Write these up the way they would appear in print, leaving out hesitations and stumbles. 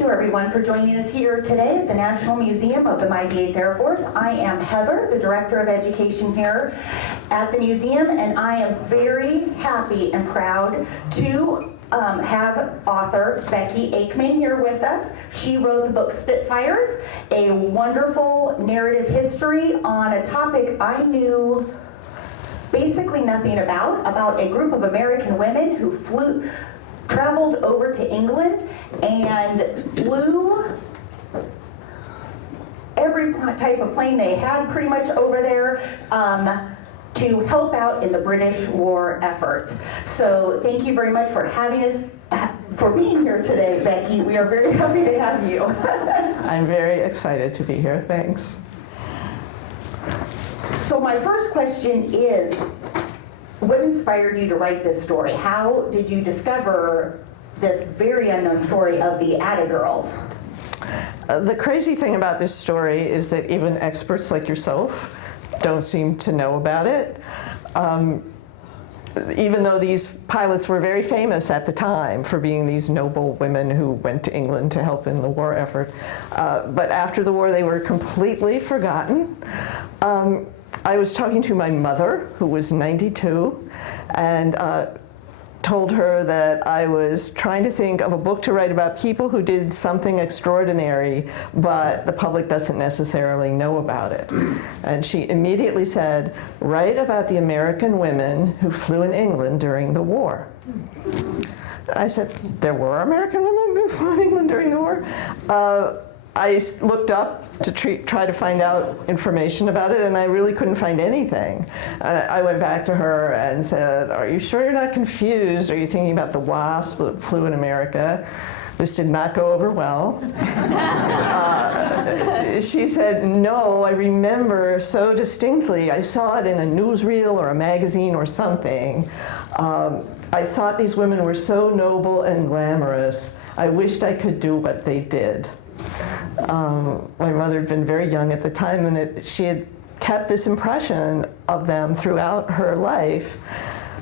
Thank you, everyone, for joining us here today at the National Museum of the Mighty 8th Air Force. I am Heather, the Director of Education here at the museum, and I am very happy and proud to have author Becky Aikman here with us. She wrote the book Spitfires, a wonderful narrative history on a topic I knew basically nothing about a group of American women who traveled over to England and flew every type of plane they had pretty much over there to help out in the British war effort. So thank you very much for having us, for being here today, Becky. We are very happy to have you. I'm very excited to be here, thanks. So my first question is, what inspired you to write this story? How did you discover this very unknown story of the Atta Girls? The crazy thing about this story is that even experts like yourself don't seem to know about it. Even though these pilots were very famous at the time for being these noble women who went to England to help in the war effort. But after the war, they were completely forgotten. I was talking to my mother, who was 92, and told her that I was trying to think of a book to write about people who did something extraordinary, but the public doesn't necessarily know about it. And she immediately said, write about the American women who flew in England during the war. I said, there were American women who flew in England during the war? I looked up to try to find out information about it, and I really couldn't find anything. I went back to her and said, are you sure you're not confused? Are you thinking about the Wasp that flew in America? This did not go over well. She said, no, I remember so distinctly. I saw it in a newsreel or a magazine or something. I thought these women were so noble and glamorous. I wished I could do what they did. My mother had been very young at the time, and she had kept this impression of them throughout her life.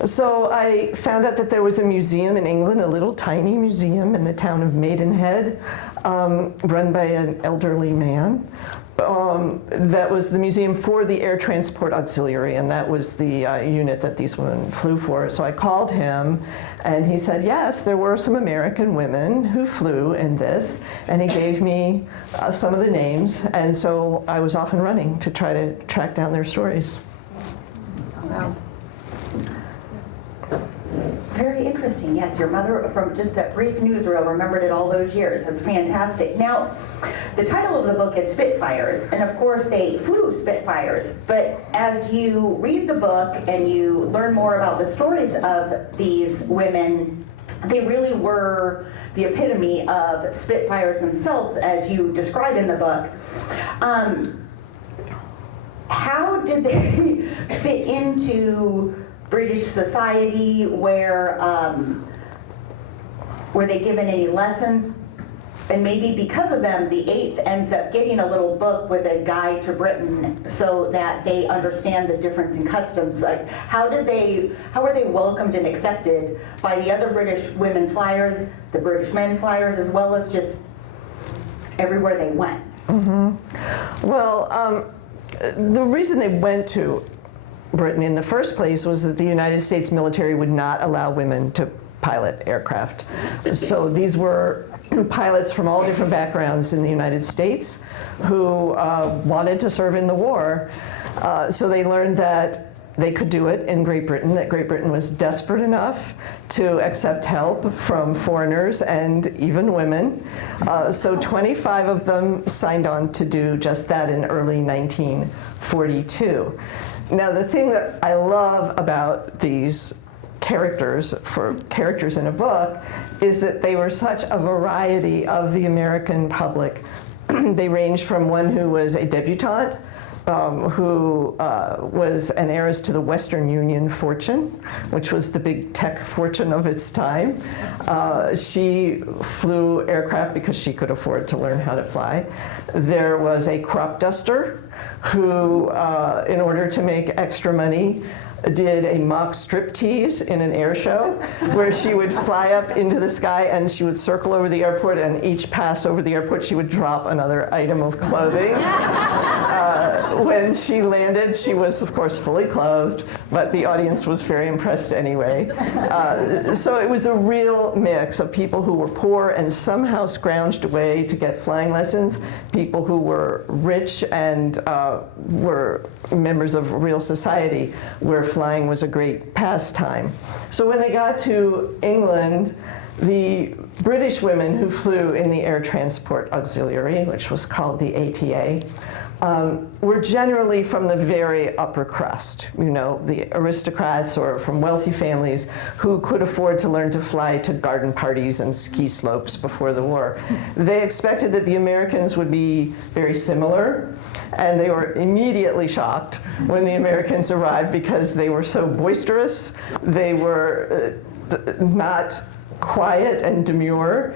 So I found out that there was a museum in England, a little tiny museum in the town of Maidenhead, run by an elderly man. That was the museum for the Air Transport Auxiliary, and that was the unit that these women flew for. So I called him, and he said, yes, there were some American women who flew in this, and he gave me some of the names, and so I was off and running to try to track down their stories. Wow. Very interesting. Yes, your mother, from just that brief newsreel, remembered it all those years. That's fantastic. Now, the title of the book is Spitfires, and of course they flew Spitfires, but as you read the book and you learn more about the stories of these women, they really were the epitome of Spitfires themselves, as you described in the book. How did they fit into British society? Were they given any lessons? And maybe because of them, the 8th ends up getting a little book with a guide to Britain so that they understand the difference in customs. Like, how were they welcomed and accepted by the other British women flyers, the British men flyers, as well as just everywhere they went? Mm-hmm. Well, the reason they went to Britain in the first place was that the United States military would not allow women to pilot aircraft. So these were pilots from all different backgrounds in the United States who wanted to serve in the war. So they learned that they could do it in Great Britain, that Great Britain was desperate enough to accept help from foreigners and even women. So 25 of them signed on to do just that in early 1942. Now, the thing that I love about these characters in a book is that they were such a variety of the American public. They ranged from one who was a debutante who was an heiress to the Western Union fortune, which was the big tech fortune of its time. She flew aircraft because she could afford to learn how to fly. There was a crop duster who, in order to make extra money, did a mock striptease in an air show where she would fly up into the sky and she would circle over the airport, and each pass over the airport she would drop another item of clothing. When she landed, she was, of course, fully clothed, but the audience was very impressed anyway. So it was a real mix of people who were poor and somehow scrounged away to get flying lessons, people who were rich and were members of real society, where flying was a great pastime. So when they got to England, the British women who flew in the Air Transport Auxiliary, which was called the ATA, were generally from the very upper crust, you know, the aristocrats or from wealthy families who could afford to learn to fly to garden parties and ski slopes before the war. They expected that the Americans would be very similar, and they were immediately shocked when the Americans arrived because they were so boisterous. They were not quiet and demure.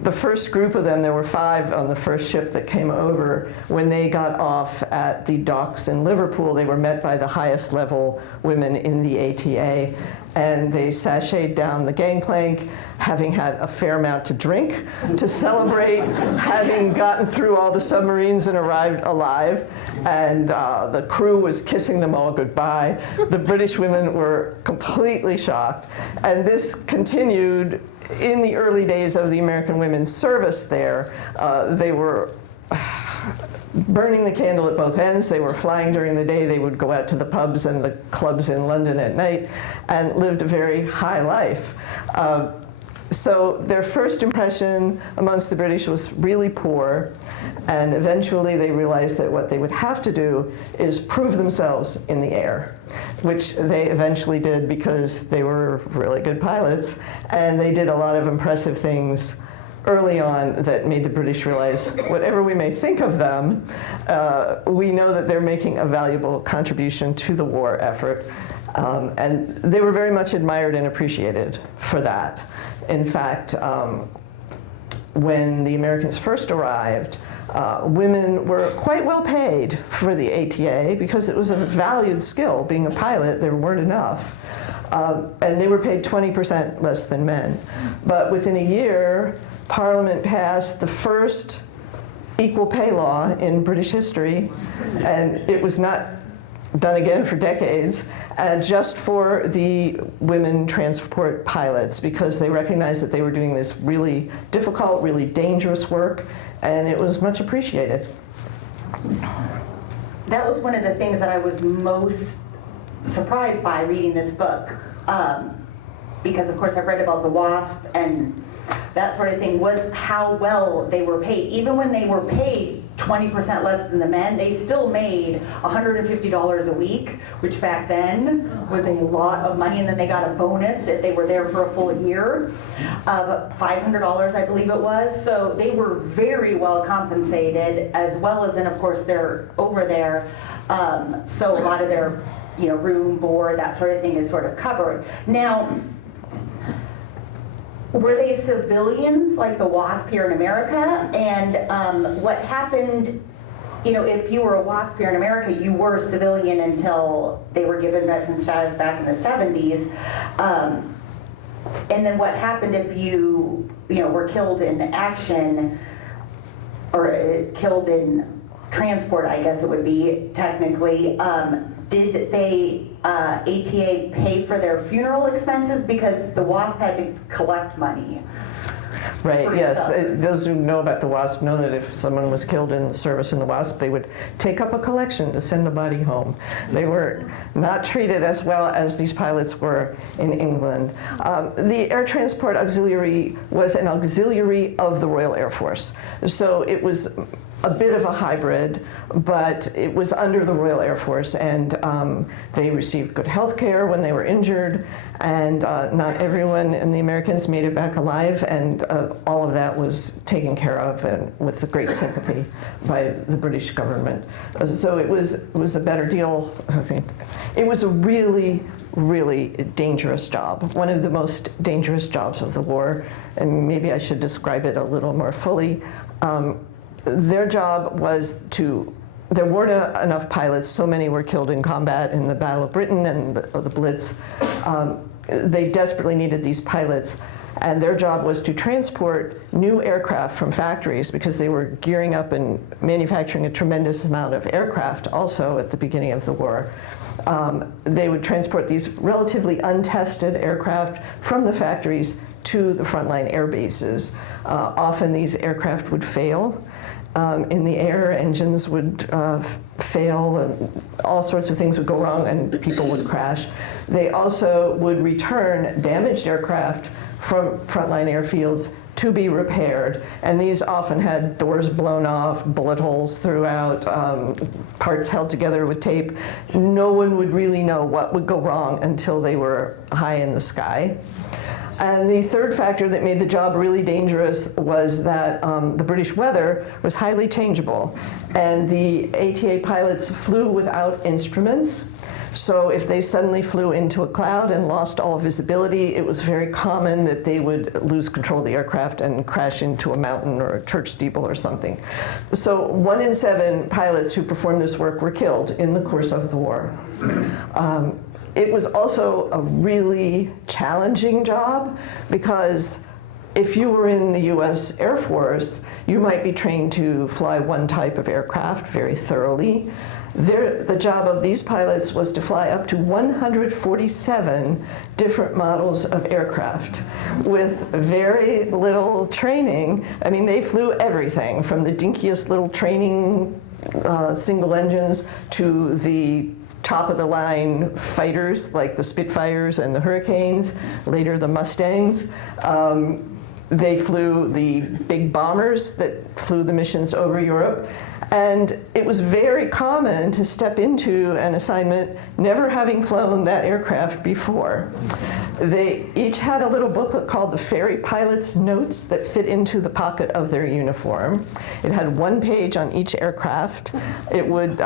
The first group of them, there were 5 on the first ship that came over, when they got off at the docks in Liverpool, they were met by the highest level women in the ATA, and they sashayed down the gangplank, having had a fair amount to drink to celebrate having gotten through all the submarines and arrived alive. And the crew was kissing them all goodbye. The British women were completely shocked. And this continued in the early days of the American women's service there. They were burning the candle at both ends. They were flying during the day. They would go out to the pubs and the clubs in London at night and lived a very high life. So their first impression amongst the British was really poor, and eventually they realized that what they would have to do is prove themselves in the air, which they eventually did because they were really good pilots, and they did a lot of impressive things early on that made the British realize, whatever we may think of them, we know that they're making a valuable contribution to the war effort. And they were very much admired and appreciated for that. In fact, when the Americans first arrived, women were quite well paid for the ATA because it was a valued skill. Being a pilot, there weren't enough. And they were paid 20% less than men. But within a year, Parliament passed the first equal pay law in British history, and it was not done again for decades, just for the women transport pilots, because they recognized that they were doing this really difficult, really dangerous work, and it was much appreciated. That was one of the things that I was most surprised by reading this book, because of course I've read about the WASP and that sort of thing, was how well they were paid. Even when they were paid 20% less than the men, they still made $150 a week, which back then was a lot of money, and then they got a bonus if they were there for a full year of $500, I believe it was. So they were very well compensated, as well as, and of course they're over there, so a lot of their, you know, room, board, that sort of thing is sort of covered. Now, were they civilians like the WASP here in America? And what happened, you know, if you were a WASP here in America, you were a civilian until they were given veteran status back in the 70s. And then what happened if you know, were killed in action, or killed in transport, I guess it would be technically? Did they, ATA, pay for their funeral expenses? Because the WASP had to collect money. Right, yes. Those who know about the WASP know that if someone was killed in service in the WASP, they would take up a collection to send the body home. They were not treated as well as these pilots were in England. The Air Transport Auxiliary was an auxiliary of the Royal Air Force. So it was a bit of a hybrid, but it was under the Royal Air Force, and they received good health care when they were injured, and not everyone in the Americans made it back alive, and all of that was taken care of and with the great sympathy by the British government. So it was a better deal. I mean, it was a really dangerous job, one of the most dangerous jobs of the war, and maybe I should describe it a little more fully. Their job was there weren't enough pilots, so many were killed in combat in the Battle of Britain and the Blitz. They desperately needed these pilots, and their job was to transport new aircraft from factories, because they were gearing up and manufacturing a tremendous amount of aircraft also at the beginning of the war. They would transport these relatively untested aircraft from the factories to the frontline air bases. Often these aircraft would fail in the air, engines would fail, and all sorts of things would go wrong, and people would crash. They also would return damaged aircraft from frontline airfields to be repaired, and these often had doors blown off, bullet holes throughout, parts held together with tape. No one would really know what would go wrong until they were high in the sky. And the third factor that made the job really dangerous was that the British weather was highly changeable, and the ATA pilots flew without instruments. So if they suddenly flew into a cloud and lost all visibility, it was very common that they would lose control of the aircraft and crash into a mountain or a church steeple or something. So 1 in 7 pilots who performed this work were killed in the course of the war. It was also a really challenging job, because if you were in the US Air Force, you might be trained to fly one type of aircraft very thoroughly. The job of these pilots was to fly up to 147 different models of aircraft with very little training. I mean, they flew everything from the dinkiest little training single engines to the top-of-the-line fighters like the Spitfires and the Hurricanes, later the Mustangs. They flew the big bombers that flew the missions over Europe. And it was very common to step into an assignment never having flown that aircraft before. They each had a little booklet called the Ferry Pilot's Notes that fit into the pocket of their uniform. It had 1 page on each aircraft. It would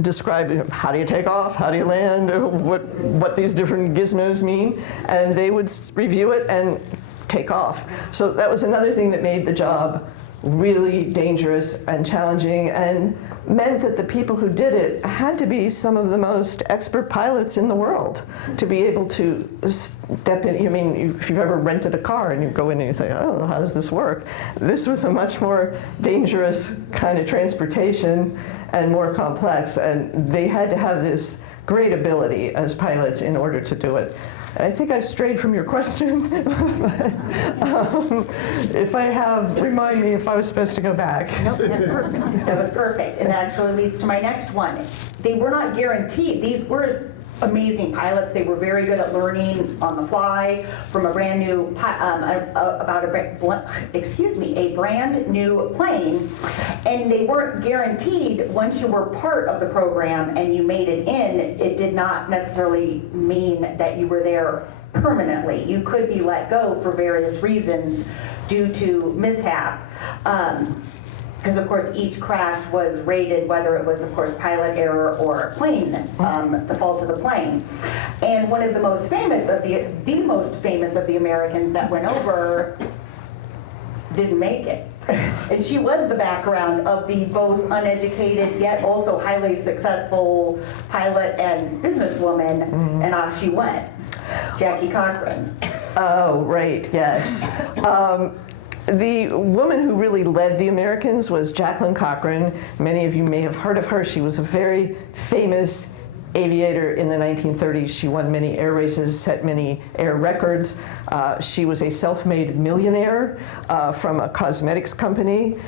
describe how do you take off, how do you land, what these different gizmos mean, and they would review it and take off. So that was another thing that made the job really dangerous and challenging, and meant that the people who did it had to be some of the most expert pilots in the world to be able to step in. I mean, if you've ever rented a car and you go in and you say, oh, how does this work? This was a much more dangerous kind of transportation and more complex, and they had to have this great ability as pilots in order to do it. I think I've strayed from your question. If I have, remind me if I was supposed to go back. Nope, that's perfect. That was perfect. And that actually leads to my next one. They were not guaranteed. These were amazing pilots. They were very good at learning on the fly from a brand new, a brand new plane. And they weren't guaranteed once you were part of the program and you made it in, it did not necessarily mean that you were there permanently. You could be let go for various reasons due to mishap. Because of course each crash was rated, whether it was of course pilot error or plane, the fault of the plane. And one of the most famous of the most famous of the Americans that went over didn't make it. And she was the background of the both uneducated yet also highly successful pilot and businesswoman, and off she went. Jackie Cochran. Oh, right, yes. The woman who really led the Americans was Jacqueline Cochran. Many of you may have heard of her. She was a very famous aviator in the 1930s. She won many air races, set many air records. She was a self-made millionaire from a cosmetics company.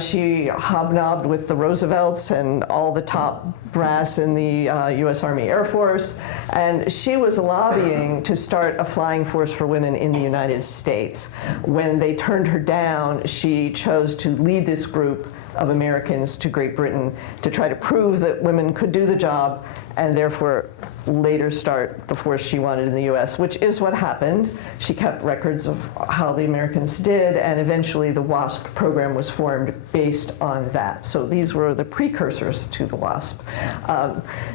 She hobnobbed with the Roosevelts and all the top brass in the US Army Air Force. And she was lobbying to start a flying force for women in the United States. When they turned her down, she chose to lead this group of Americans to Great Britain to try to prove that women could do the job and therefore later start the force she wanted in the US, which is what happened. She kept records of how the Americans did, and eventually the WASP program was formed based on that. So these were the precursors to the WASP.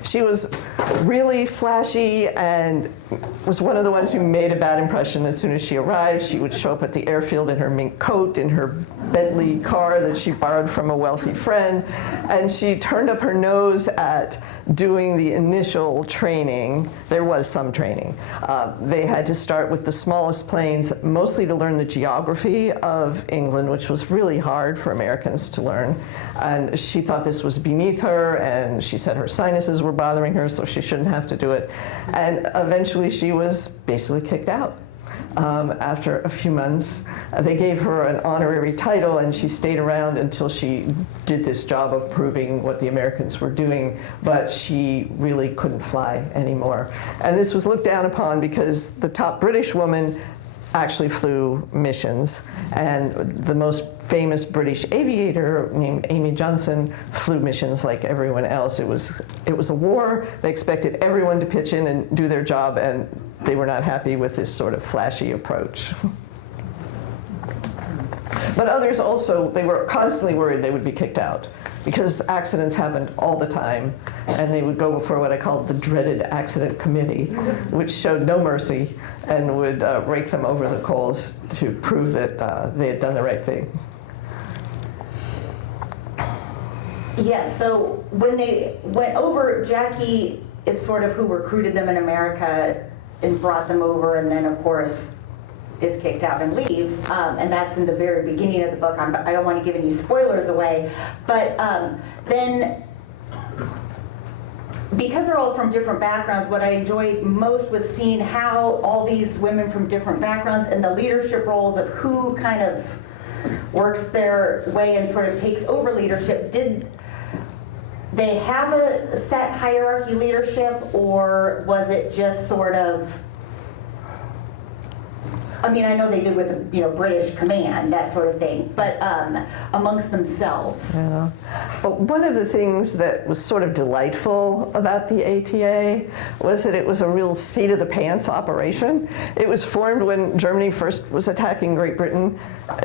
She was really flashy and was one of the ones who made a bad impression as soon as she arrived. She would show up at the airfield in her mink coat, in her Bentley car that she borrowed from a wealthy friend, and she turned up her nose at doing the initial training. There was some training. They had to start with the smallest planes, mostly to learn the geography of England, which was really hard for Americans to learn. And she thought this was beneath her, and she said her sinuses were bothering her, so she shouldn't have to do it. And eventually she was basically kicked out. After a few months, they gave her an honorary title, and she stayed around until she did this job of proving what the Americans were doing, but she really couldn't fly anymore. And this was looked down upon because the top British woman actually flew missions, and the most famous British aviator named Amy Johnson flew missions like everyone else. It was a war. They expected everyone to pitch in and do their job, and they were not happy with this sort of flashy approach. But others also, they were constantly worried they would be kicked out because accidents happened all the time, and they would go for what I called the dreaded accident committee, which showed no mercy and would rake them over the coals to prove that they had done the right thing. Yes, so when they went over, Jackie is sort of who recruited them in America and brought them over, and then of course is kicked out and leaves, and that's in the very beginning of the book. I don't want to give any spoilers away, but then because they're all from different backgrounds, what I enjoyed most was seeing how all these women from different backgrounds and the leadership roles of who kind of works their way and sort of takes over leadership. Did they have a set hierarchy leadership, or was it just sort of, I mean, I know they did with the British command, that sort of thing, but amongst themselves? Yeah. Well, one of the things that was sort of delightful about the ATA was that it was a real seat-of-the-pants operation. It was formed when Germany first was attacking Great Britain,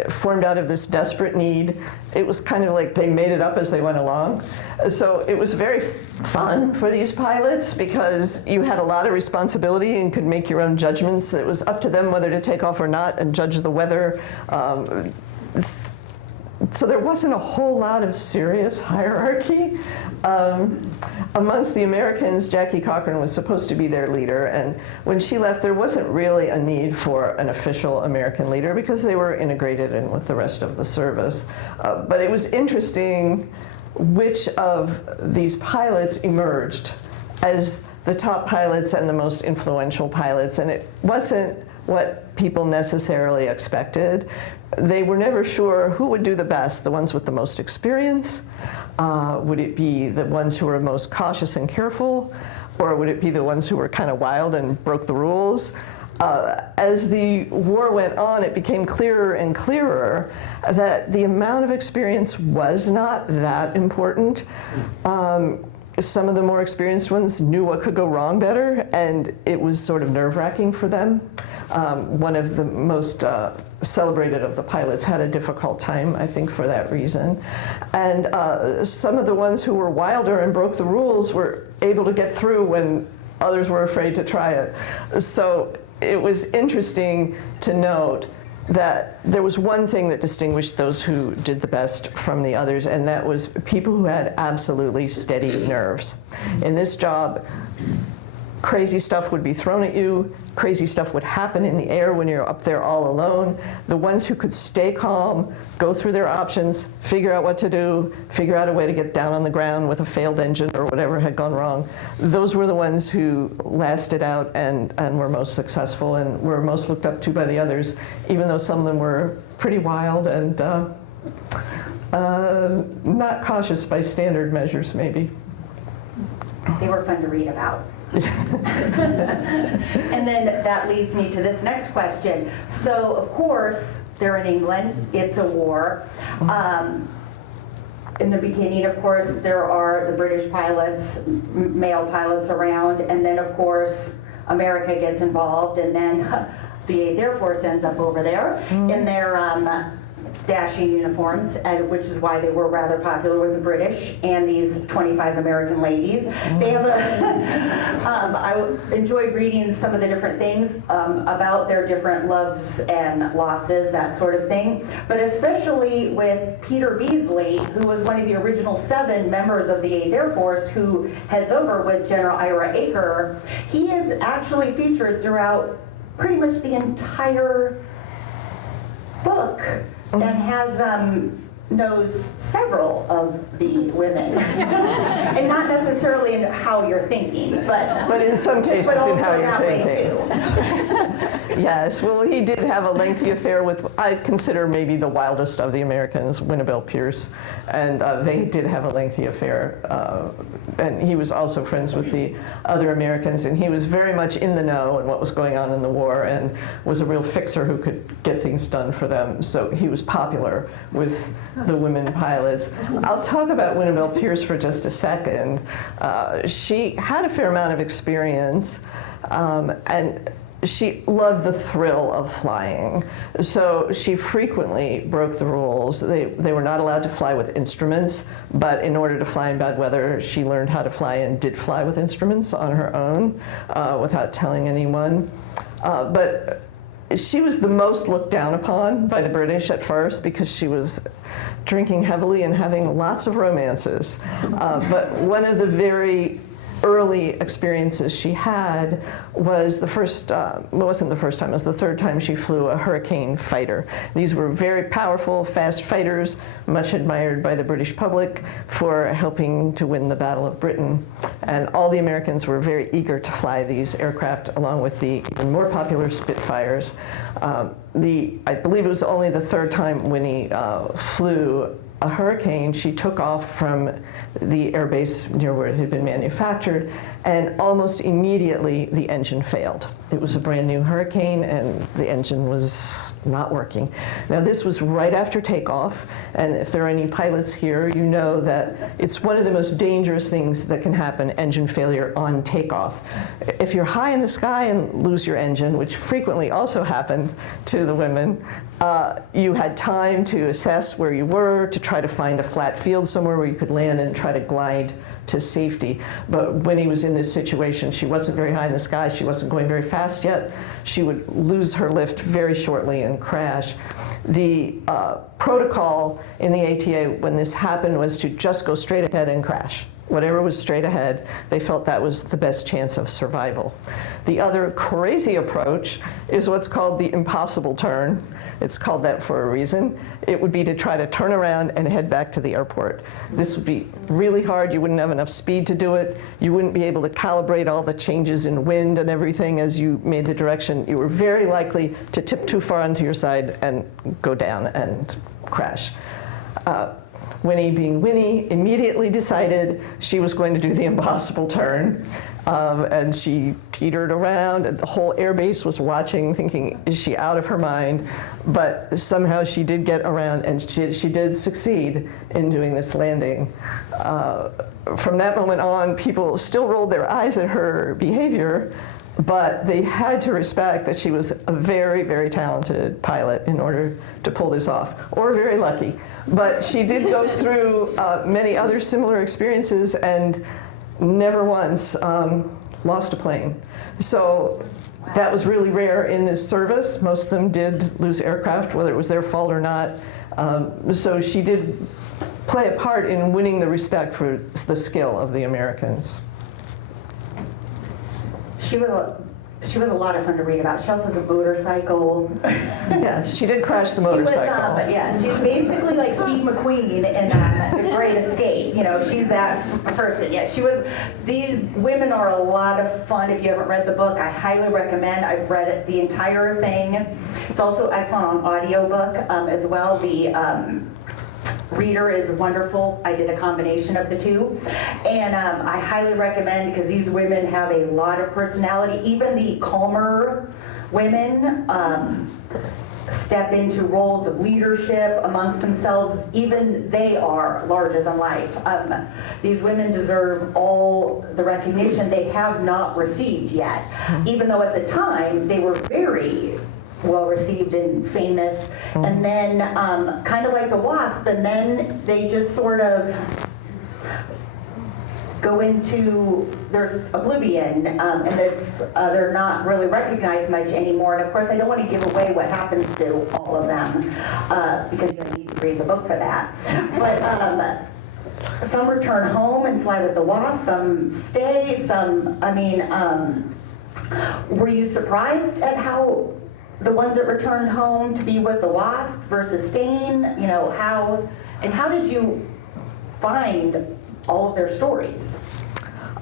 formed out of this desperate need. It was kind of like they made it up as they went along. So it was very fun for these pilots because you had a lot of responsibility and could make your own judgments. It was up to them whether to take off or not and judge the weather. So there wasn't a whole lot of serious hierarchy. Amongst the Americans, Jackie Cochran was supposed to be their leader, and when she left, there wasn't really a need for an official American leader because they were integrated in with the rest of the service. But it was interesting which of these pilots emerged as the top pilots and the most influential pilots, and it wasn't what people necessarily expected. They were never sure who would do the best, the ones with the most experience? Would it be the ones who were most cautious and careful? Or would it be the ones who were kind of wild and broke the rules? As the war went on, it became clearer and clearer that the amount of experience was not that important. Some of the more experienced ones knew what could go wrong better, and it was sort of nerve-wracking for them. One of the most celebrated of the pilots had a difficult time, I think, for that reason. And some of the ones who were wilder and broke the rules were able to get through when others were afraid to try it. So it was interesting to note that there was one thing that distinguished those who did the best from the others, and that was people who had absolutely steady nerves. In this job, crazy stuff would be thrown at you, crazy stuff would happen in the air when you're up there all alone. The ones who could stay calm, go through their options, figure out what to do, figure out a way to get down on the ground with a failed engine or whatever had gone wrong, those were the ones who lasted out and were most successful and were most looked up to by the others, even though some of them were pretty wild and not cautious by standard measures, maybe. They were fun to read about. And then that leads me to this next question. So, of course, they're in England. It's a war. In the beginning, of course, there are the British pilots, male pilots around, and then, of course, America gets involved, and then the 8th Air Force ends up over there in their dashing uniforms, which is why they were rather popular with the British and these 25 American ladies. They have I enjoyed reading some of the different things about their different loves and losses, that sort of thing. But especially with Peter Beasley, who was one of the original 7 members of the 8th Air Force, who heads over with General Ira Aker. He is actually featured throughout pretty much the entire book, and has knows several of the women, and not necessarily in how you're thinking, but in some cases in how you're thinking. Too. Yes, well, he did have a lengthy affair with, I consider maybe the wildest of the Americans, Winnibelle Pierce, and they did have a lengthy affair. And he was also friends with the other Americans, and he was very much in the know on what was going on in the war, and was a real fixer who could get things done for them. So he was popular with the women pilots. I'll talk about Winnibelle Pierce for just a second. She had a fair amount of experience, and she loved the thrill of flying. So she frequently broke the rules. They were not allowed to fly with instruments, but in order to fly in bad weather, she learned how to fly and did fly with instruments on her own without telling anyone. But she was the most looked down upon by the British at first because she was drinking heavily and having lots of romances. But one of the very early experiences she had was the first, well, it wasn't the first time, it was the third time she flew a Hurricane fighter. These were very powerful, fast fighters, much admired by the British public for helping to win the Battle of Britain. And all the Americans were very eager to fly these aircraft along with the even more popular Spitfires. I believe it was only the third time Winnie flew a Hurricane. She took off from the air base near where it had been manufactured, and almost immediately the engine failed. It was a brand new Hurricane, and the engine was not working. Now, this was right after takeoff, and if there are any pilots here, you know that it's one of the most dangerous things that can happen, engine failure on takeoff. If you're high in the sky and lose your engine, which frequently also happened to the women, you had time to assess where you were, to try to find a flat field somewhere where you could land and try to glide to safety. But when he was in this situation, she wasn't very high in the sky, she wasn't going very fast yet, she would lose her lift very shortly and crash. The protocol in the ATA when this happened was to just go straight ahead and crash. Whatever was straight ahead, they felt that was the best chance of survival. The other crazy approach is what's called the impossible turn. It's called that for a reason. It would be to try to turn around and head back to the airport. This would be really hard. You wouldn't have enough speed to do it. You wouldn't be able to calibrate all the changes in wind and everything as you made the direction. You were very likely to tip too far onto your side and go down and crash. Winnie, being Winnie, immediately decided she was going to do the impossible turn. And she teetered around, and the whole airbase was watching, thinking, is she out of her mind? But somehow she did get around, and she did succeed in doing this landing. From that moment on, people still rolled their eyes at her behavior, but they had to respect that she was a very, very talented pilot in order to pull this off, or very lucky. But she did go through many other similar experiences and never once lost a plane. So that was really rare in this service. Most of them did lose aircraft, whether it was their fault or not. So she did play a part in winning the respect for the skill of the Americans. She was a lot of fun to read about. She also has a motorcycle. Yes, she did crash the motorcycle. She's basically like Steve McQueen in The Great Escape. You know, she's that person. Yeah, she was. These women are a lot of fun. If you haven't read the book, I highly recommend. I've read it, the entire thing. It's also excellent on audiobook as well. The reader is wonderful. I did a combination of the two, and I highly recommend, because these women have a lot of personality. Even the calmer women, step into roles of leadership amongst themselves. Even they are larger than life. These women deserve all the recognition they have not received yet, even though at the time they were very well received and famous. And then kind of like the WASP, and then they just sort of go into there's oblivion, and they're not really recognized much anymore. And of course, I don't want to give away what happens to all of them, because you need to read the book for that. But some return home and fly with the WASP, some stay, some, were you surprised at how the ones that returned home to be with the WASP versus staying, how did you find all of their stories?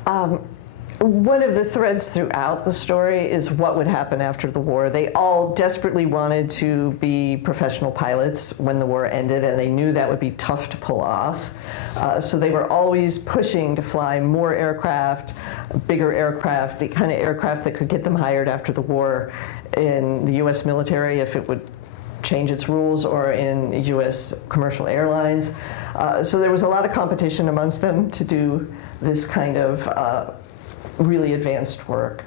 One of the threads throughout the story is what would happen after the war. They all desperately wanted to be professional pilots when the war ended, and they knew that would be tough to pull off. So they were always pushing to fly more aircraft, bigger aircraft, the kind of aircraft that could get them hired after the war in the US military if it would change its rules, or in US commercial airlines. So there was a lot of competition amongst them to do this kind of really advanced work.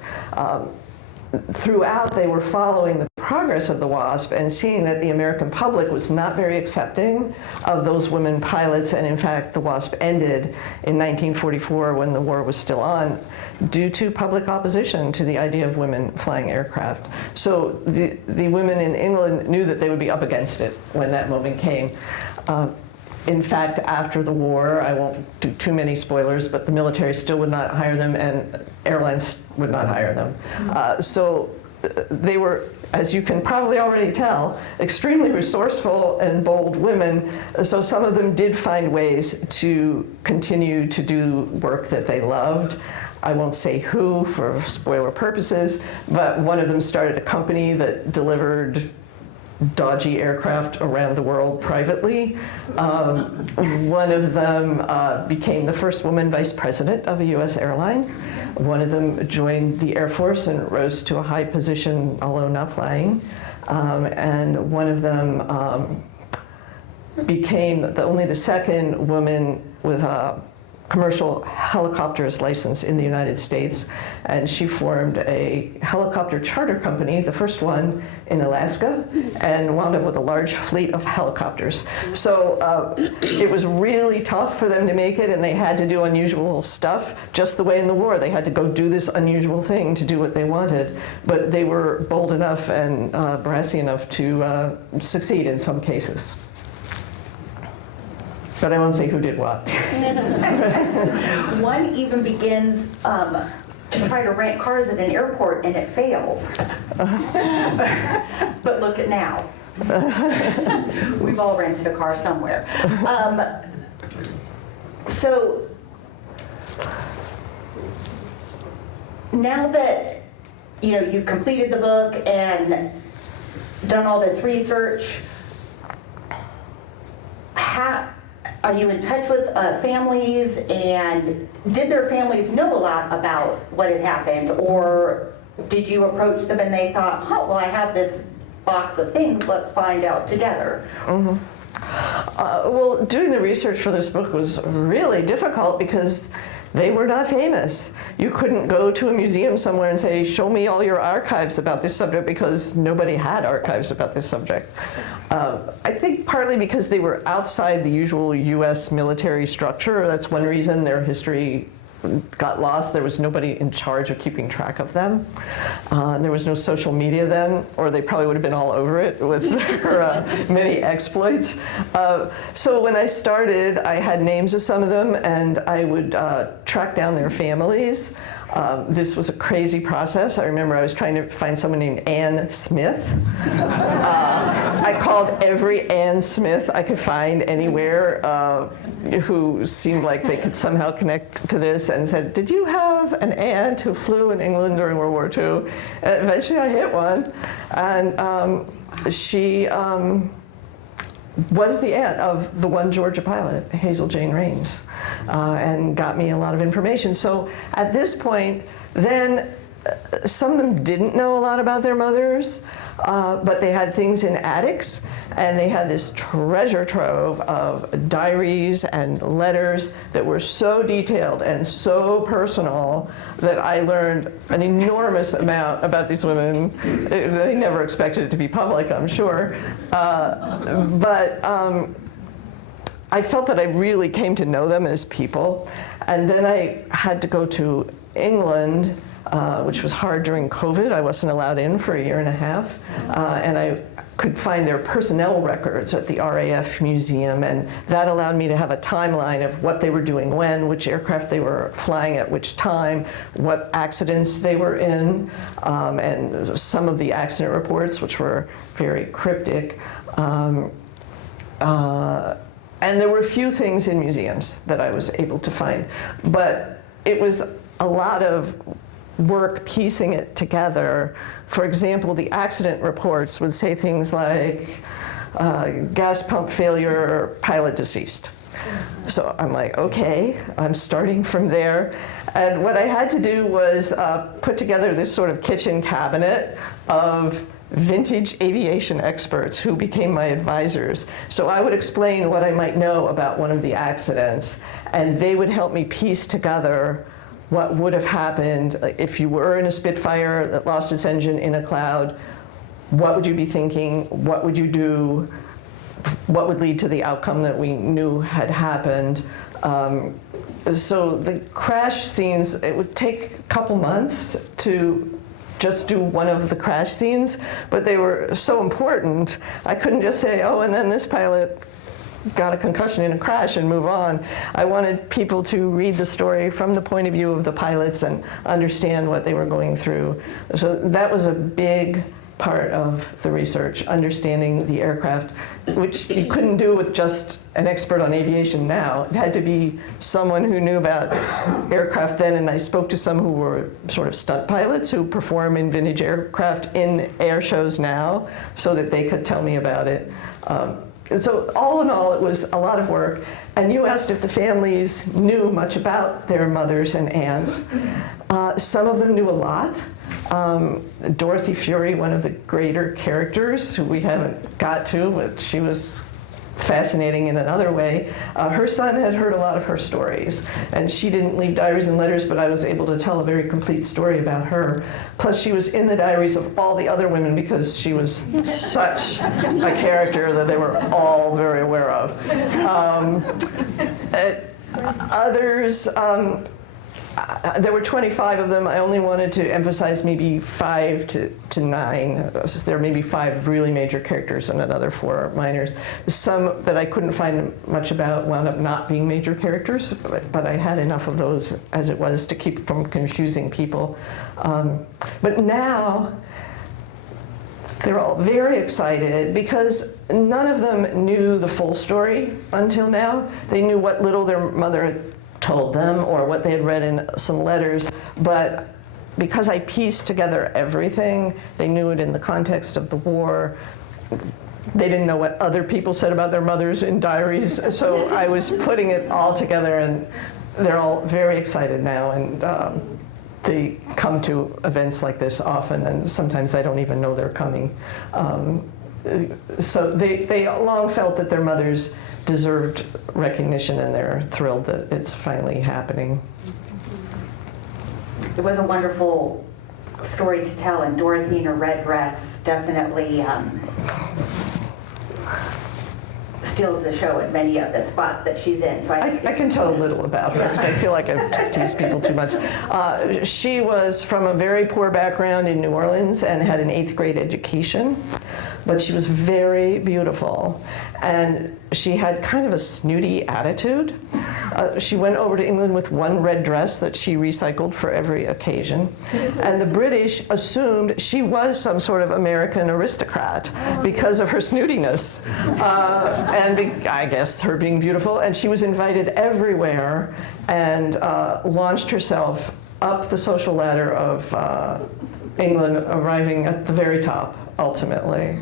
Throughout, they were following the progress of the WASP and seeing that the American public was not very accepting of those women pilots, and in fact, the WASP ended in 1944 when the war was still on, due to public opposition to the idea of women flying aircraft. So the women in England knew that they would be up against it when that moment came. In fact, after the war, I won't do too many spoilers, but the military still would not hire them, and airlines would not hire them. So they were, as you can probably already tell, extremely resourceful and bold women. So some of them did find ways to continue to do work that they loved. I won't say who for spoiler purposes, but one of them started a company that delivered dodgy aircraft around the world privately. One of them became the first woman vice president of a US airline. One of them joined the Air Force and rose to a high position, although not flying. And one of them became only the second woman with a commercial helicopters license in the United States, and she formed a helicopter charter company, the first one in Alaska, and wound up with a large fleet of helicopters. So it was really tough for them to make it, and they had to do unusual stuff, just the way in the war. They had to go do this unusual thing to do what they wanted, but they were bold enough and brassy enough to succeed in some cases. But I won't say who did what. One even begins to try to rent cars at an airport, and it fails. But look at now. We've all rented a car somewhere. So now that you've completed the book and done all this research, are you in touch with families, and did their families know a lot about what had happened, or did you approach them and they thought, oh, well, I have this box of things, let's find out together? Mm-hmm. Well, doing the research for this book was really difficult because they were not famous. You couldn't go to a museum somewhere and say, show me all your archives about this subject, because nobody had archives about this subject. I think partly because they were outside the usual US military structure. That's one reason their history got lost. There was nobody in charge of keeping track of them. There was no social media then, or they probably would have been all over it with their many exploits. So when I started, I had names of some of them, and I would track down their families. This was a crazy process. I remember I was trying to find someone named Ann Smith. I called every Ann Smith I could find anywhere who seemed like they could somehow connect to this, and said, did you have an aunt who flew in England during World War II? And eventually I hit one, and she was the aunt of the one Georgia pilot, Hazel Jane Raines, and got me a lot of information. So at this point, then some of them didn't know a lot about their mothers, but they had things in attics, and they had this treasure trove of diaries and letters that were so detailed and so personal that I learned an enormous amount about these women. They never expected it to be public, I'm sure. But I felt that I really came to know them as people. And then I had to go to England, which was hard during COVID. I wasn't allowed in for a year and a half. And I could find their personnel records at the RAF Museum, and that allowed me to have a timeline of what they were doing when, which aircraft they were flying at which time, what accidents they were in, and some of the accident reports, which were very cryptic. And there were a few things in museums that I was able to find, but it was a lot of work piecing it together. For example, the accident reports would say things like, gas pump failure, pilot deceased. So I'm like, okay, I'm starting from there. And what I had to do was put together this sort of kitchen cabinet of vintage aviation experts who became my advisors. So I would explain what I might know about one of the accidents, and they would help me piece together what would have happened if you were in a Spitfire that lost its engine in a cloud. What would you be thinking? What would you do? What would lead to the outcome that we knew had happened? So the crash scenes, it would take a couple months to just do one of the crash scenes, but they were so important. I couldn't just say, oh, and then this pilot got a concussion in a crash and move on. I wanted people to read the story from the point of view of the pilots and understand what they were going through. So that was a big part of the research, understanding the aircraft, which you couldn't do with just an expert on aviation now. It had to be someone who knew about aircraft then, and I spoke to some who were sort of stunt pilots who perform in vintage aircraft in air shows now, so that they could tell me about it. So all in all, it was a lot of work. And you asked if the families knew much about their mothers and aunts. Some of them knew a lot. Dorothy Fury, one of the greater characters, who we haven't got to, but she was fascinating in another way. Her son had heard a lot of her stories, and she didn't leave diaries and letters, but I was able to tell a very complete story about her. Plus, she was in the diaries of all the other women because she was such a character that they were all very aware of. Others, there were 25 of them. I only wanted to emphasize maybe 5 to 9. There may be 5 really major characters and another 4 minors. Some that I couldn't find much about wound up not being major characters, but I had enough of those as it was to keep from confusing people. But now, they're all very excited because none of them knew the full story until now. They knew what little their mother had told them or what they had read in some letters, but because I pieced together everything, they knew it in the context of the war. They didn't know what other people said about their mothers in diaries, so I was putting it all together, and they're all very excited now, and they come to events like this often, and sometimes I don't even know they're coming. So they long felt that their mothers deserved recognition, and they're thrilled that it's finally happening. It was a wonderful story to tell, and Dorothy in her red dress definitely steals the show in many of the spots that she's in. So I can tell a little about her because I feel like I just tease people too much. She was from a very poor background in New Orleans and had an 8th grade education, but she was very beautiful, and she had kind of a snooty attitude. She went over to England with one red dress that she recycled for every occasion, and the British assumed she was some sort of American aristocrat because of her snootiness, and I guess her being beautiful, and she was invited everywhere and launched herself up the social ladder of England, arriving at the very top, ultimately.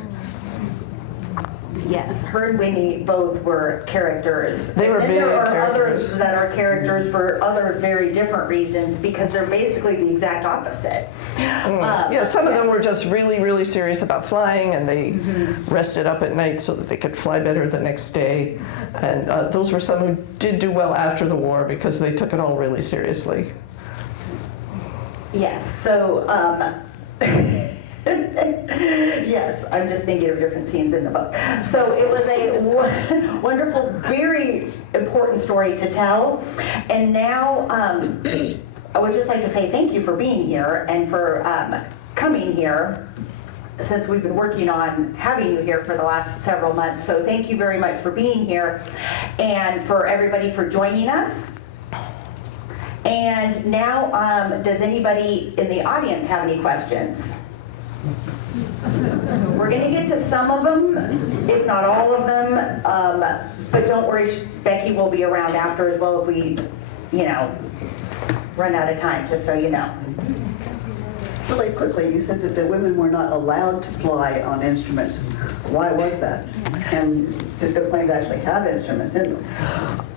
Yes, her and Winnie both were characters. They were and then big there are characters. others that are characters for other very different reasons because they're basically the exact opposite. Yeah, some of them were just really, really serious about flying, and they rested up at night so that they could fly better the next day. And those were some who did do well after the war because they took it all really seriously. Yes, so, yes, I'm just thinking of different scenes in the book. So it was a wonderful, very important story to tell. And now I would just like to say thank you for being here and for coming here, since we've been working on having you here for the last several months. So thank you very much for being here and for everybody for joining us. And now, does anybody in the audience have any questions? We're going to get to some of them, if not all of them, but don't worry, Becky will be around after as well if we, run out of time, just so you know. Really quickly, you said that the women were not allowed to fly on instruments. Why was that? And did the planes actually have instruments in them?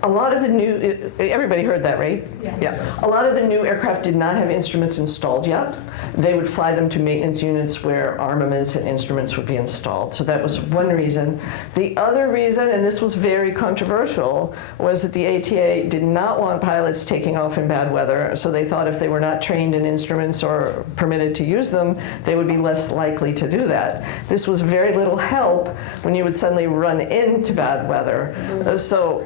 A lot of the new, everybody heard that, right? Yeah. A lot of the new aircraft did not have instruments installed yet. They would fly them to maintenance units where armaments and instruments would be installed. So that was one reason. The other reason, and this was very controversial, was that the ATA did not want pilots taking off in bad weather. So they thought if they were not trained in instruments or permitted to use them, they would be less likely to do that. This was very little help when you would suddenly run into bad weather. So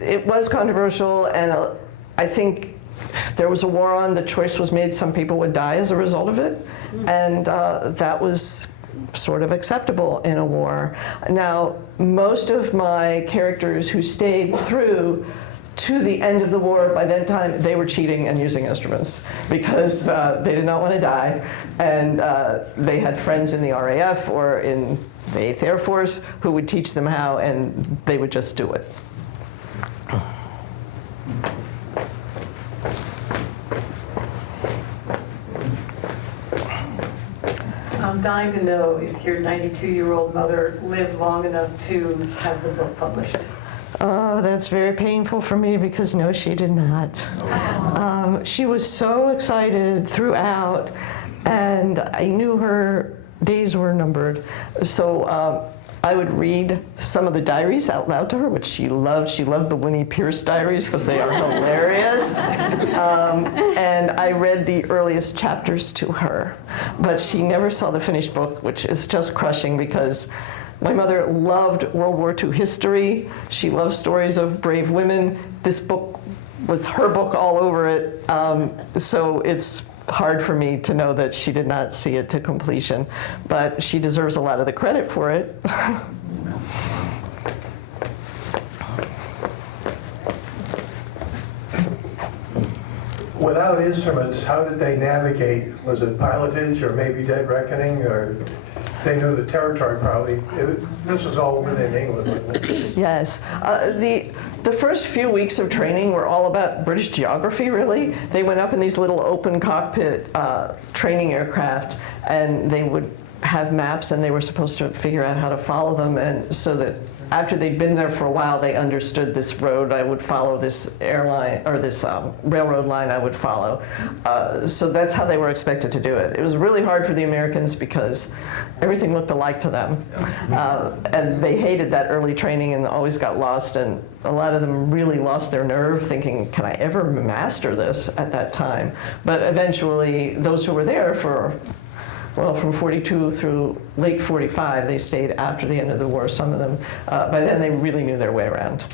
it was controversial, and I think there was a war on, the choice was made, some people would die as a result of it, and that was sort of acceptable in a war. Now, most of my characters who stayed through to the end of the war, by that time they were cheating and using instruments because they did not want to die, and they had friends in the RAF or in the 8th Air Force who would teach them how, and they would just do it. I'm dying to know if your 92-year-old mother lived long enough to have the book published. Oh, that's very painful for me because no, she did not. She was so excited throughout, and I knew her days were numbered. So I would read some of the diaries out loud to her, which she loved. She loved the Winnie Pierce diaries because they are hilarious. And I read the earliest chapters to her. But she never saw the finished book, which is just crushing because my mother loved World War II history. She loved stories of brave women. This book was her book all over it. So it's hard for me to know that she did not see it to completion, but she deserves a lot of the credit for it. Without instruments, how did they navigate? Was it pilotage or maybe dead reckoning, or they knew the territory probably? This was all within England, wasn't it? Yes. The first few weeks of training were all about British geography, really. They went up in these little open cockpit training aircraft, and they would have maps, and they were supposed to figure out how to follow them, and so that after they'd been there for a while, they understood this road I would follow, this airline, or this railroad line I would follow. So that's how they were expected to do it. It was really hard for the Americans because everything looked alike to them. And they hated that early training and always got lost, and a lot of them really lost their nerve thinking, can I ever master this at that time? But eventually, those who were there for, well, from 42 through late 45, they stayed after the end of the war, some of them. By then, they really knew their way around.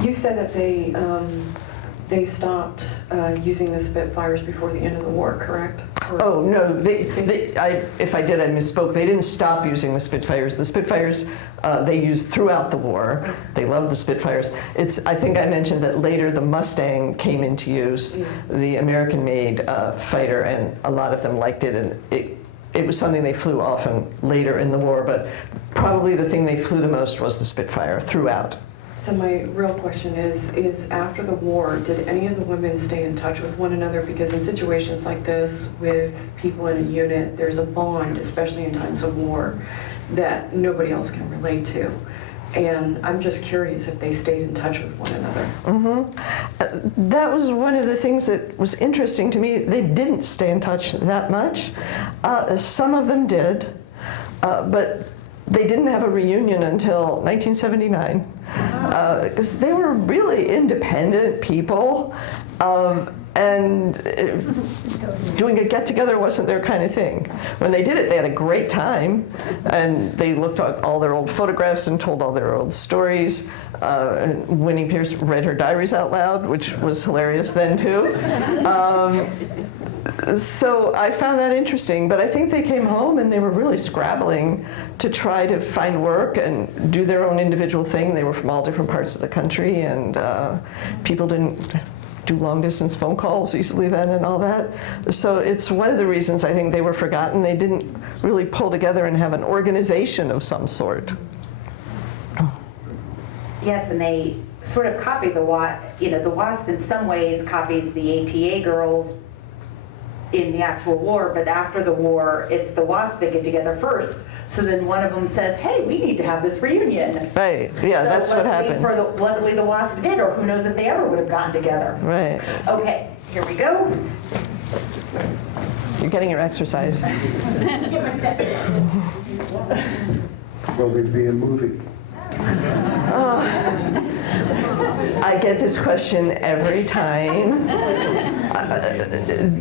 You said that they stopped using the Spitfires before the end of the war, correct? Oh, no, if I did, I misspoke. They didn't stop using the Spitfires. The Spitfires, they used throughout the war. They loved the Spitfires. I think I mentioned that later the Mustang came into use, the American-made fighter, and a lot of them liked it, and it was something they flew often later in the war, but probably the thing they flew the most was the Spitfire throughout. So my real question is after the war, did any of the women stay in touch with one another? Because in situations like this, with people in a unit, there's a bond, especially in times of war, that nobody else can relate to. And I'm just curious if they stayed in touch with one another. That was one of the things that was interesting to me. They didn't stay in touch that much. Some of them did, but they didn't have a reunion until 1979, because they were really independent people, and doing a get-together wasn't their kind of thing. When they did it, they had a great time, and they looked at all their old photographs and told all their old stories. Winnie Pierce read her diaries out loud, which was hilarious then, too. So I found that interesting, but I think they came home and they were really scrabbling to try to find work and do their own individual thing. They were from all different parts of the country, and people didn't do long-distance phone calls easily then and all that. So it's one of the reasons I think they were forgotten. They didn't really pull together and have an organization of some sort. Yes, and they sort of copied the WASP. The WASP in some ways copies the ATA girls in the actual war, but after the war, it's the WASP that get together first. So then one of them says, hey, we need to have this reunion. Right, yeah, So that's what luckily happened. Luckily the WASP did, or who knows if they ever would have gotten together. Right. Okay, here we go. You're getting your exercise. Get my steps. Will there be a movie? I get this question every time.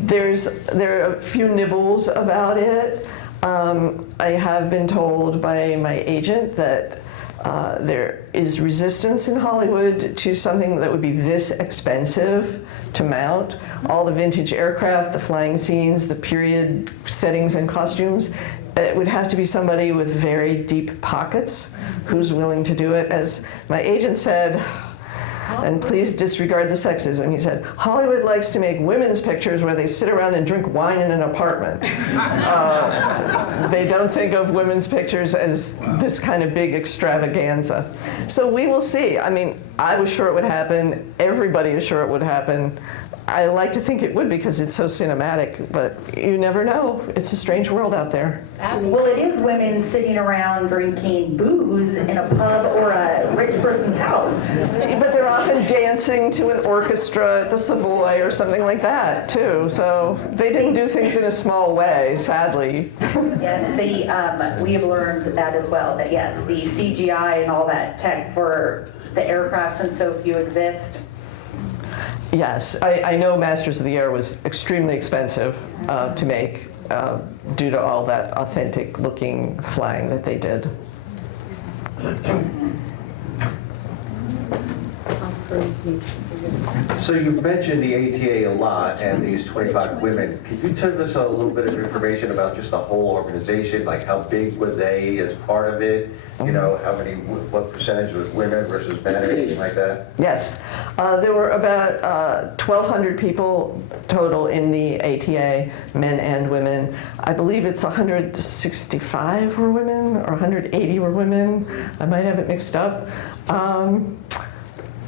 There are a few nibbles about it. I have been told by my agent that there is resistance in Hollywood to something that would be this expensive to mount. All the vintage aircraft, the flying scenes, the period settings and costumes. It would have to be somebody with very deep pockets who's willing to do it. As my agent said, and please disregard the sexism, he said, Hollywood likes to make women's pictures where they sit around and drink wine in an apartment. They don't think of women's pictures as this kind of big extravaganza. So we will see. I mean, I was sure it would happen. Everybody is sure it would happen. I like to think it would because it's so cinematic, but you never know. It's a strange world out there. Well, it is women sitting around drinking booze in a pub or a rich person's house. But they're often dancing to an orchestra at the Savoy or something like that, too. So they didn't do things in a small way, sadly. Yes, we have learned that as well, that yes, the CGI and all that tech for the aircrafts and so few exist. Yes, I know Masters of the Air was extremely expensive to make due to all that authentic looking flying that they did. So you've mentioned the ATA a lot and these 25 women. Could you tell us a little bit of information about just the whole organization? Like how big were they as part of it? You know, what percentage was women versus men, anything like that? Yes, there were about 1,200 people total in the ATA, men and women. I believe it's 165 were women or 180 were women. I might have it mixed up.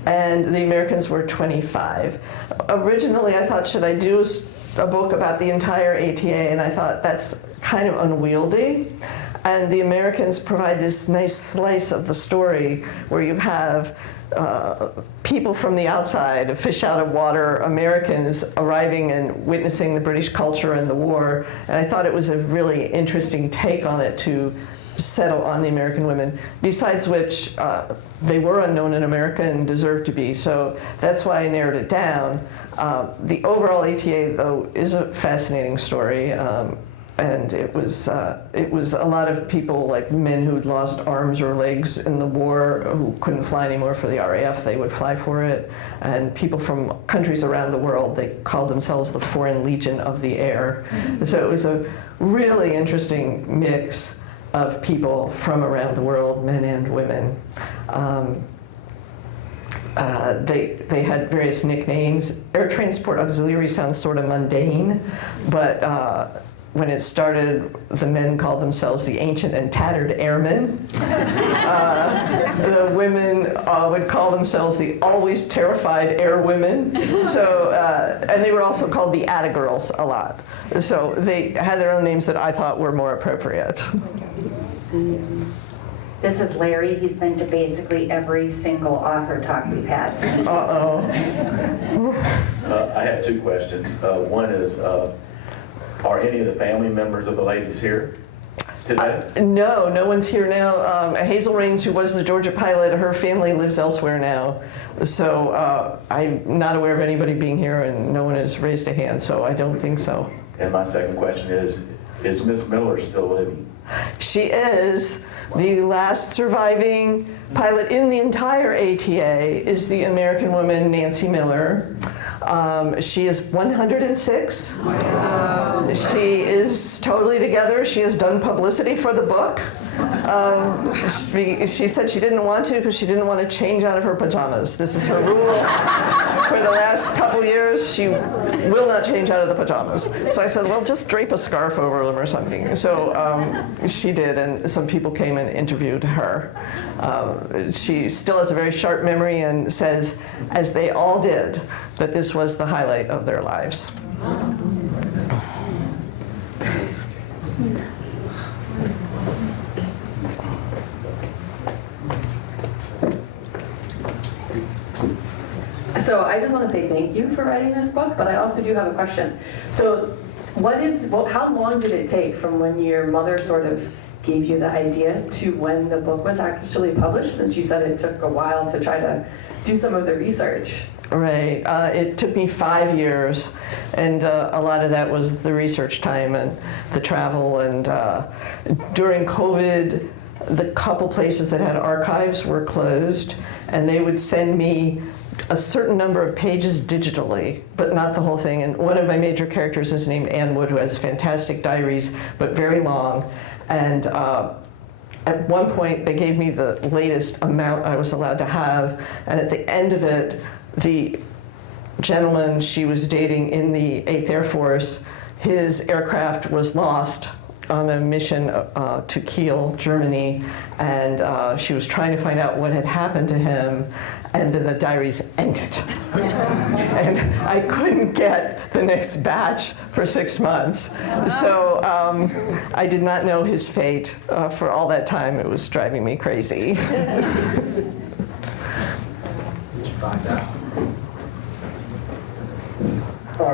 And the Americans were 25. Originally, I thought, should I do a book about the entire ATA? And I thought that's kind of unwieldy. And the Americans provide this nice slice of the story where you have people from the outside, fish out of water, Americans arriving and witnessing the British culture and the war. And I thought it was a really interesting take on it to settle on the American women, besides which they were unknown in America and deserved to be, so that's why I narrowed it down. The overall ATA, though, is a fascinating story, and it was a lot of people, like men who'd lost arms or legs in the war who couldn't fly anymore for the RAF, they would fly for it, and people from countries around the world, they called themselves the Foreign Legion of the Air. So it was a really interesting mix of people from around the world, men and women. They had various nicknames. Air Transport Auxiliary sounds sort of mundane, but when it started, the men called themselves the Ancient and Tattered Airmen. The women would call themselves the Always Terrified Airwomen. So, and they were also called the Atta Girls a lot. So they had their own names that I thought were more appropriate. This is Larry. He's been to basically every single author talk we've had. Uh-oh. I have two questions. One is, are any of the family members of the ladies here today? No, no one's here now. Hazel Raines, who was the Georgia pilot, her family lives elsewhere now. So I'm not aware of anybody being here, and no one has raised a hand, so I don't think so. And my second question is Miss Miller still living? She is. The last surviving pilot in the entire ATA is the American woman, Nancy Miller. She is 106. Wow. She is totally together. She has done publicity for the book. She said she didn't want to because she didn't want to change out of her pajamas. This is her rule. For the last couple years, she will not change out of the pajamas. So I said, well, just drape a scarf over them or something. So she did, and some people came and interviewed her. She still has a very sharp memory and says, as they all did, that this was the highlight of their lives. So I just want to say thank you for writing this book, but I also do have a question. So how long did it take from when your mother sort of gave you the idea to when the book was actually published, since you said it took a while to try to do some of the research? Right. It took me 5 years, and a lot of that was the research time and the travel. And during COVID, the couple places that had archives were closed, and they would send me a certain number of pages digitally, but not the whole thing. And one of my major characters is named Anne Wood, who has fantastic diaries, but very long. And at one point, they gave me the latest amount I was allowed to have, and at the end of it, the gentleman she was dating in the 8th Air Force, his aircraft was lost on a mission to Kiel, Germany, and she was trying to find out what had happened to him, and then the diaries ended. And I couldn't get the next batch for 6 months. So I did not know his fate for all that time. It was driving me crazy. Did you find out?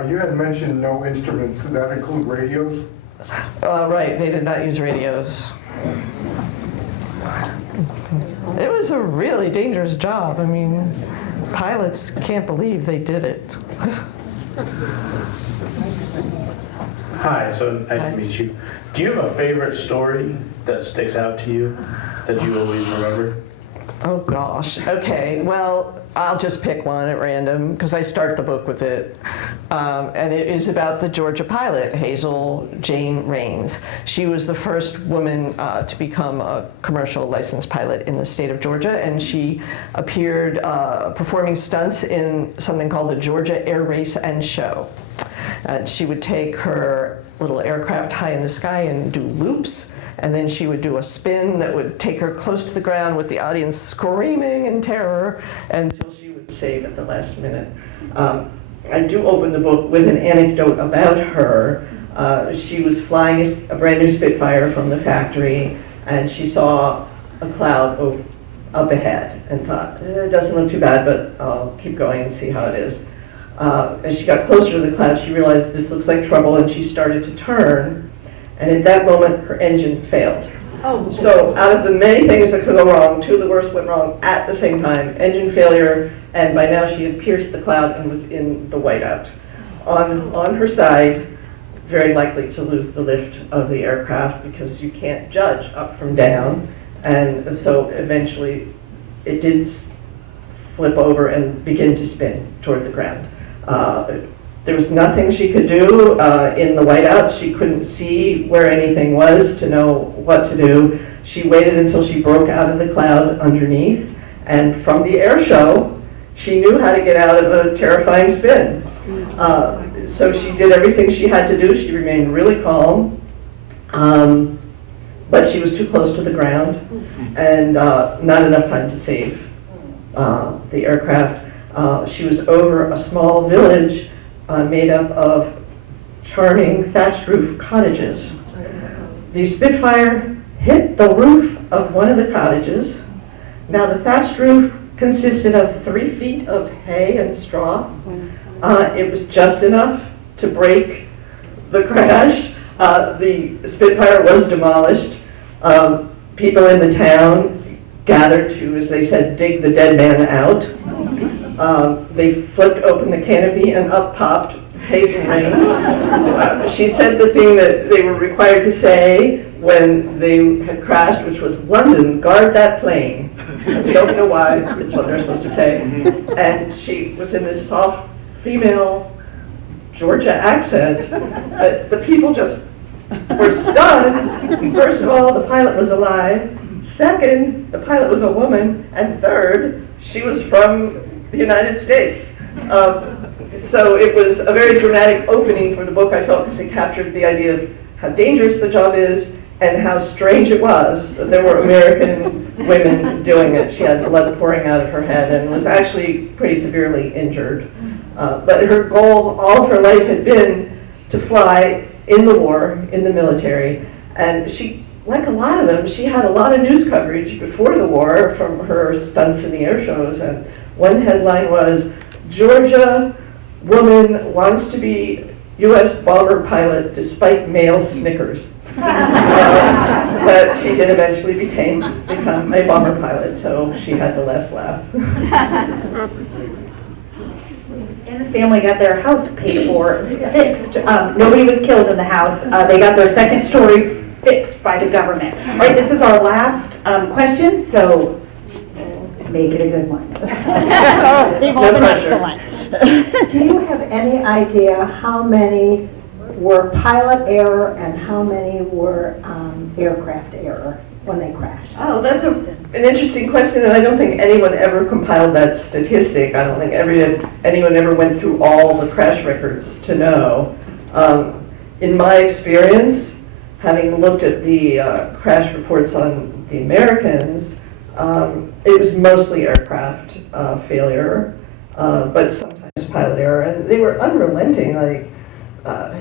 You had mentioned no instruments. Did that include radios? Right, they did not use radios. It was a really dangerous job. I mean, pilots can't believe they did it. Hi, so nice to meet you. Do you have a favorite story that sticks out to you that you always remember? Oh gosh, okay, well, I'll just pick one at random because I start the book with it. And it is about the Georgia pilot, Hazel Jane Raines. She was the first woman to become a commercial licensed pilot in the state of Georgia, and she appeared performing stunts in something called the Georgia Air Race and Show. She would take her little aircraft high in the sky and do loops, and then she would do a spin that would take her close to the ground with the audience screaming in terror until she would save at the last minute. I do open the book with an anecdote about her. She was flying a brand new Spitfire from the factory, and she saw a cloud up ahead and thought, it doesn't look too bad, but I'll keep going and see how it is. As she got closer to the cloud, she realized this looks like trouble, and she started to turn. And at that moment, her engine failed. Oh. So out of the many things that could go wrong, two of the worst went wrong at the same time. Engine failure, and by now she had pierced the cloud and was in the whiteout. On her side, very likely to lose the lift of the aircraft because you can't judge up from down. And so eventually it did flip over and begin to spin toward the ground. There was nothing she could do in the whiteout. She couldn't see where anything was to know what to do. She waited until she broke out of the cloud underneath, and from the air show, she knew how to get out of a terrifying spin. So she did everything she had to do. She remained really calm, but she was too close to the ground and not enough time to save the aircraft. She was over a small village made up of charming thatched roof cottages. The Spitfire hit the roof of one of the cottages. Now the thatched roof consisted of 3 feet of hay and straw. It was just enough to break the crash. The Spitfire was demolished. People in the town gathered to, as they said, dig the dead man out. They flipped open the canopy and up popped Hazel Rains. She said the thing that they were required to say when they had crashed, which was, "London, guard that plane." I don't know why, it's what they're supposed to say. And she was in this soft female Georgia accent. The people just were stunned. First of all, the pilot was alive. Second, the pilot was a woman. And third, she was from the United States. So it was a very dramatic opening for the book, I felt, because it captured the idea of how dangerous the job is and how strange it was that there were American women doing it. She had blood pouring out of her head and was actually pretty severely injured. But her goal all of her life had been to fly in the war, in the military. And she, like a lot of them, she had a lot of news coverage before the war from her stunts in the air shows. And one headline was, "Georgia woman wants to be U.S. bomber pilot despite male snickers." But she did eventually become a bomber pilot, so she had the last laugh. And the family got their house paid for, fixed. Nobody was killed in the house. They got their second story fixed by the government. All right, this is our last question, so make it a good one. They've all been excellent. Do you have any idea how many were pilot error and how many were aircraft error when they crashed? Oh, that's an interesting question, and I don't think anyone ever compiled that statistic. I don't think anyone ever went through all the crash records to know. In my experience, having looked at the crash reports on the Americans, it was mostly aircraft failure, but sometimes pilot error, and they were unrelenting. Like,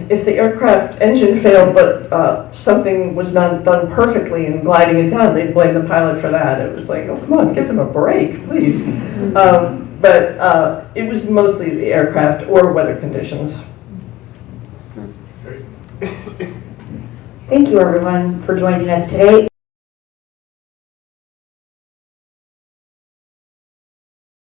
if the aircraft engine failed, but something was not done perfectly in gliding it down, they'd blame the pilot for that. It was like, oh, come on, give them a break, please. But it was mostly the aircraft or weather conditions. Thank you, everyone, for joining us today.